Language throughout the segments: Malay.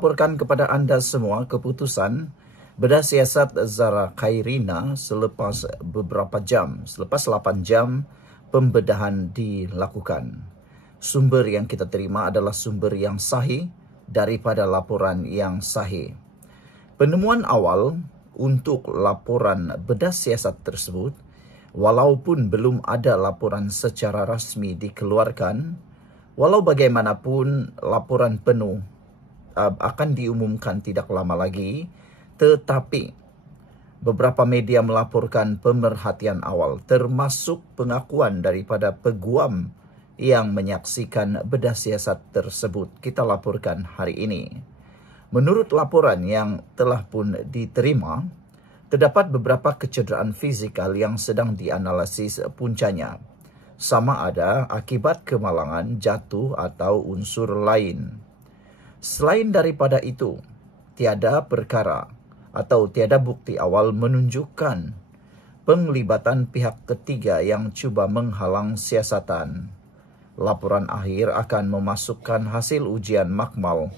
melaporkan kepada anda semua keputusan bedah siasat Zara Khairina selepas 8 jam pembedahan dilakukan. Sumber yang kita terima adalah sumber yang sahih daripada laporan yang sahih. Penemuan awal untuk laporan bedah siasat tersebut, walaupun belum ada laporan secara rasmi dikeluarkan, walau bagaimanapun laporan penuh akan diumumkan tidak lama lagi, tetapi beberapa media melaporkan pemerhatian awal, termasuk pengakuan daripada peguam yang menyaksikan bedah siasat tersebut. Kita laporkan hari ini. Menurut laporan yang telah pun diterima, terdapat beberapa kecederaan fizikal yang sedang dianalisis puncanya, sama ada akibat kemalangan, jatuh atau unsur lain. Selain daripada itu, tiada perkara atau tiada bukti awal menunjukkan penglibatan pihak ketiga yang cuba menghalang siasatan. Laporan akhir akan memasukkan hasil ujian makmal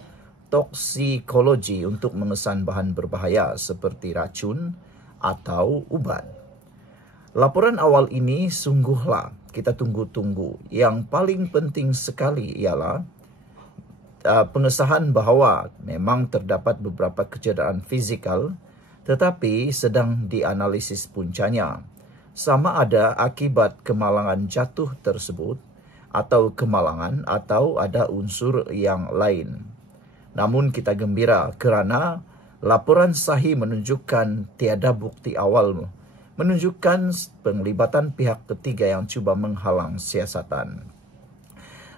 toksikologi untuk mengesan bahan berbahaya seperti racun atau ubat. Laporan awal ini sungguhlah kita tunggu-tunggu. Yang paling penting sekali ialah pengesahan bahawa memang terdapat beberapa kecederaan fizikal tetapi sedang dianalisis puncanya. Sama ada akibat kemalangan jatuh tersebut atau kemalangan atau ada unsur yang lain. Namun kita gembira kerana laporan sahih menunjukkan tiada bukti awal menunjukkan penglibatan pihak ketiga yang cuba menghalang siasatan.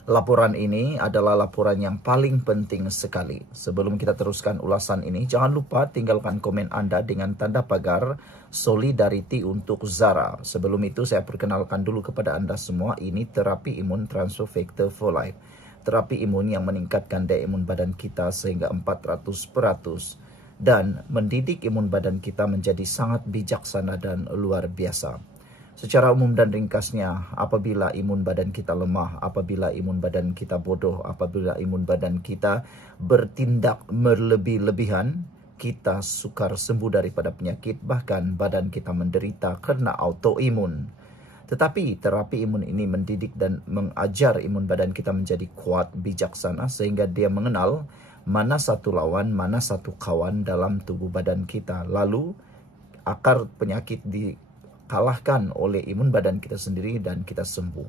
Laporan ini adalah laporan yang paling penting sekali. Sebelum kita teruskan ulasan ini, jangan lupa tinggalkan komen anda dengan tanda pagar solidariti untuk Zara. Sebelum itu, saya perkenalkan dulu kepada anda semua, ini terapi imun transfer factor for life. Terapi imun yang meningkatkan daya imun badan kita sehingga 400% dan mendidik imun badan kita menjadi sangat bijaksana dan luar biasa. Secara umum dan ringkasnya, apabila imun badan kita lemah, apabila imun badan kita bodoh, apabila imun badan kita bertindak berlebih-lebihan, kita sukar sembuh daripada penyakit, bahkan badan kita menderita kerana autoimun. Tetapi terapi imun ini mendidik dan mengajar imun badan kita menjadi kuat, bijaksana sehingga dia mengenal mana satu lawan, mana satu kawan dalam tubuh badan kita. Lalu akar penyakit dikalahkan oleh imun badan kita sendiri dan kita sembuh.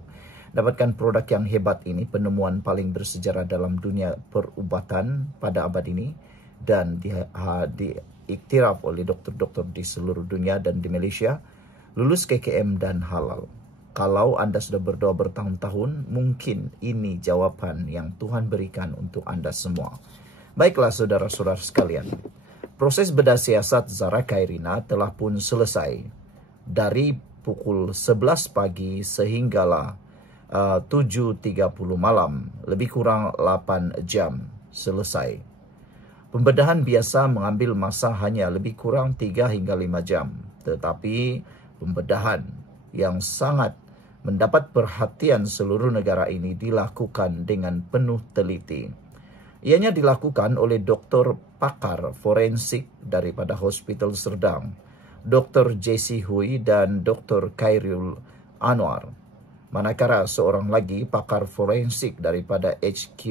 Dapatkan produk yang hebat ini, penemuan paling bersejarah dalam dunia perubatan pada abad ini dan diiktiraf oleh dokter-dokter di seluruh dunia dan di Malaysia, lulus KKM dan halal. Kalau anda sudah berdoa bertahun-tahun, mungkin ini jawapan yang Tuhan berikan untuk anda semua. Baiklah saudara-saudara sekalian, proses bedah siasat Zara Khairina telah pun selesai. Dari pukul 11 pagi sehinggalah 7.30 malam, lebih kurang 8 jam selesai. Pembedahan biasa mengambil masa hanya lebih kurang 3 hingga 5 jam. Tetapi pembedahan yang sangat mendapat perhatian seluruh negara ini dilakukan dengan penuh teliti. Ianya dilakukan oleh doktor pakar forensik daripada Hospital Serdang, Dr. J.C. Hui dan Dr. Khairul Anwar. Manakala seorang lagi pakar forensik daripada HQ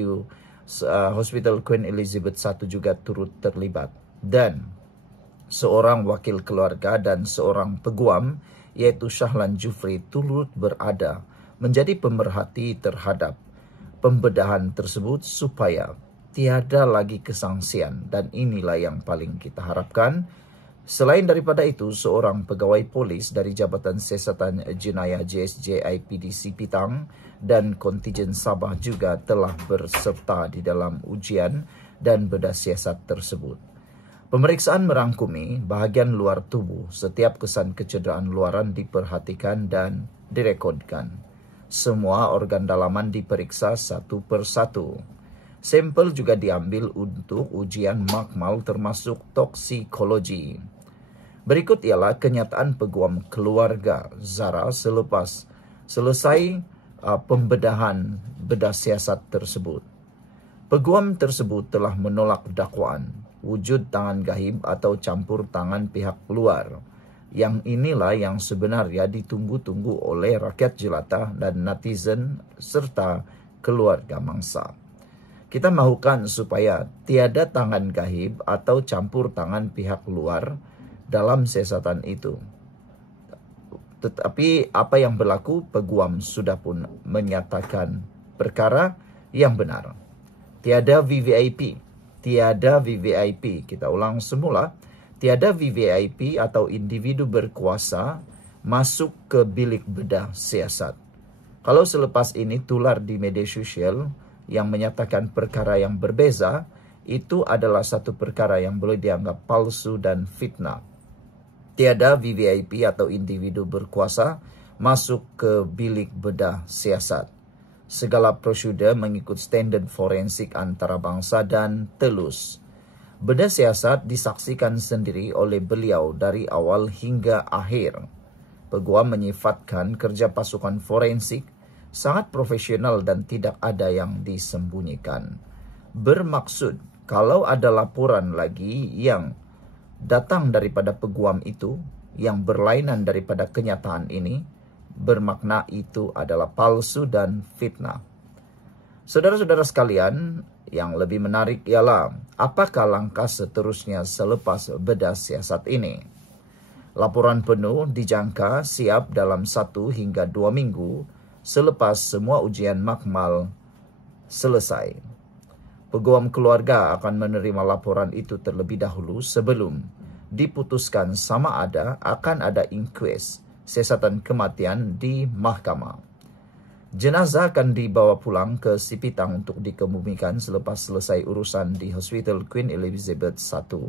Hospital Queen Elizabeth I juga turut terlibat. Dan seorang wakil keluarga dan seorang peguam iaitu Shahlan Jufri turut berada menjadi pemerhati terhadap pembedahan tersebut supaya tiada lagi kesangsian, dan inilah yang paling kita harapkan. Selain daripada itu, seorang pegawai polis dari Jabatan Siasatan Jenayah JSJ IPD Sipitang dan kontijen Sabah juga telah berserta di dalam ujian dan bedah siasat tersebut. Pemeriksaan merangkumi bahagian luar tubuh. Setiap kesan kecederaan luaran diperhatikan dan direkodkan. Semua organ dalaman diperiksa satu persatu. Sampel juga diambil untuk ujian makmal termasuk toksikologi. Berikut ialah kenyataan peguam keluarga Zara selepas selesai pembedahan bedah siasat tersebut. Peguam tersebut telah menolak dakwaan wujud tangan gaib atau campur tangan pihak luar. Yang inilah yang sebenarnya ditunggu-tunggu oleh rakyat jelata dan netizen serta keluarga mangsa. Kita mahukan supaya tiada tangan gaib atau campur tangan pihak luar dalam siasatan itu. Tetapi apa yang berlaku, peguam sudah pun menyatakan perkara yang benar. Tiada VVIP, tiada VVIP. Kita ulang semula. Tiada VVIP atau individu berkuasa masuk ke bilik bedah siasat. Kalau selepas ini tular di media sosial yang menyatakan perkara yang berbeza, itu adalah satu perkara yang boleh dianggap palsu dan fitnah. Tiada VVIP atau individu berkuasa masuk ke bilik bedah siasat. Segala prosedur mengikut standard forensik antarabangsa dan telus. Bedah siasat disaksikan sendiri oleh beliau dari awal hingga akhir. Peguam menyifatkan kerja pasukan forensik sangat profesional dan tidak ada yang disembunyikan. Bermaksud, kalau ada laporan lagi yang datang daripada peguam itu, yang berlainan daripada kenyataan ini, bermakna itu adalah palsu dan fitnah. Saudara-saudara sekalian, yang lebih menarik ialah apakah langkah seterusnya selepas bedah siasat ini. Laporan penuh dijangka siap dalam 1 hingga 2 minggu selepas semua ujian makmal selesai. Peguam keluarga akan menerima laporan itu terlebih dahulu sebelum diputuskan sama ada akan ada inquest siasatan kematian di mahkamah. Jenazah akan dibawa pulang ke Sipitang untuk dikebumikan selepas selesai urusan di Hospital Queen Elizabeth I.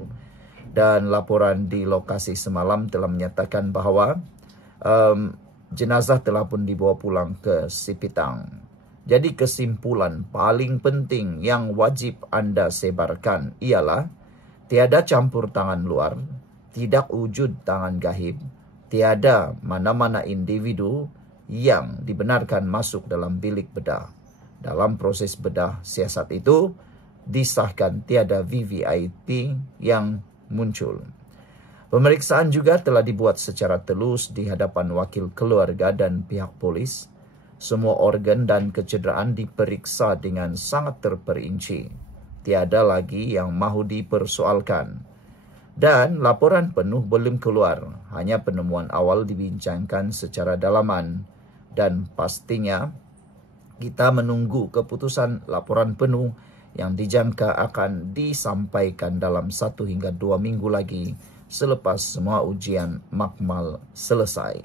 Dan laporan di lokasi semalam telah menyatakan bahawa jenazah telah pun dibawa pulang ke Sipitang. Jadi kesimpulan paling penting yang wajib anda sebarkan ialah tiada campur tangan luar, tidak wujud tangan gaib, tiada mana-mana individu yang dibenarkan masuk dalam bilik bedah. Dalam proses bedah siasat itu, disahkan tiada VVIP yang muncul. Pemeriksaan juga telah dibuat secara telus di hadapan wakil keluarga dan pihak polis. Semua organ dan kecederaan diperiksa dengan sangat terperinci. Tiada lagi yang mahu dipersoalkan. Dan laporan penuh belum keluar. Hanya penemuan awal dibincangkan secara dalaman. Dan pastinya kita menunggu keputusan laporan penuh yang dijangka akan disampaikan dalam 1 hingga 2 minggu lagi selepas semua ujian makmal selesai.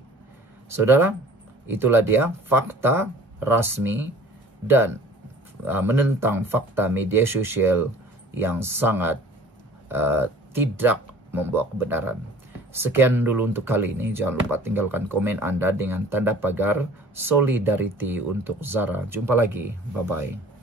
Saudara, itulah dia fakta rasmi dan menentang fakta media sosial yang sangat tidak membawa kebenaran. Sekian dulu untuk kali ini. Jangan lupa tinggalkan komen anda dengan tanda pagar solidarity untuk Zara. Jumpa lagi. Bye-bye.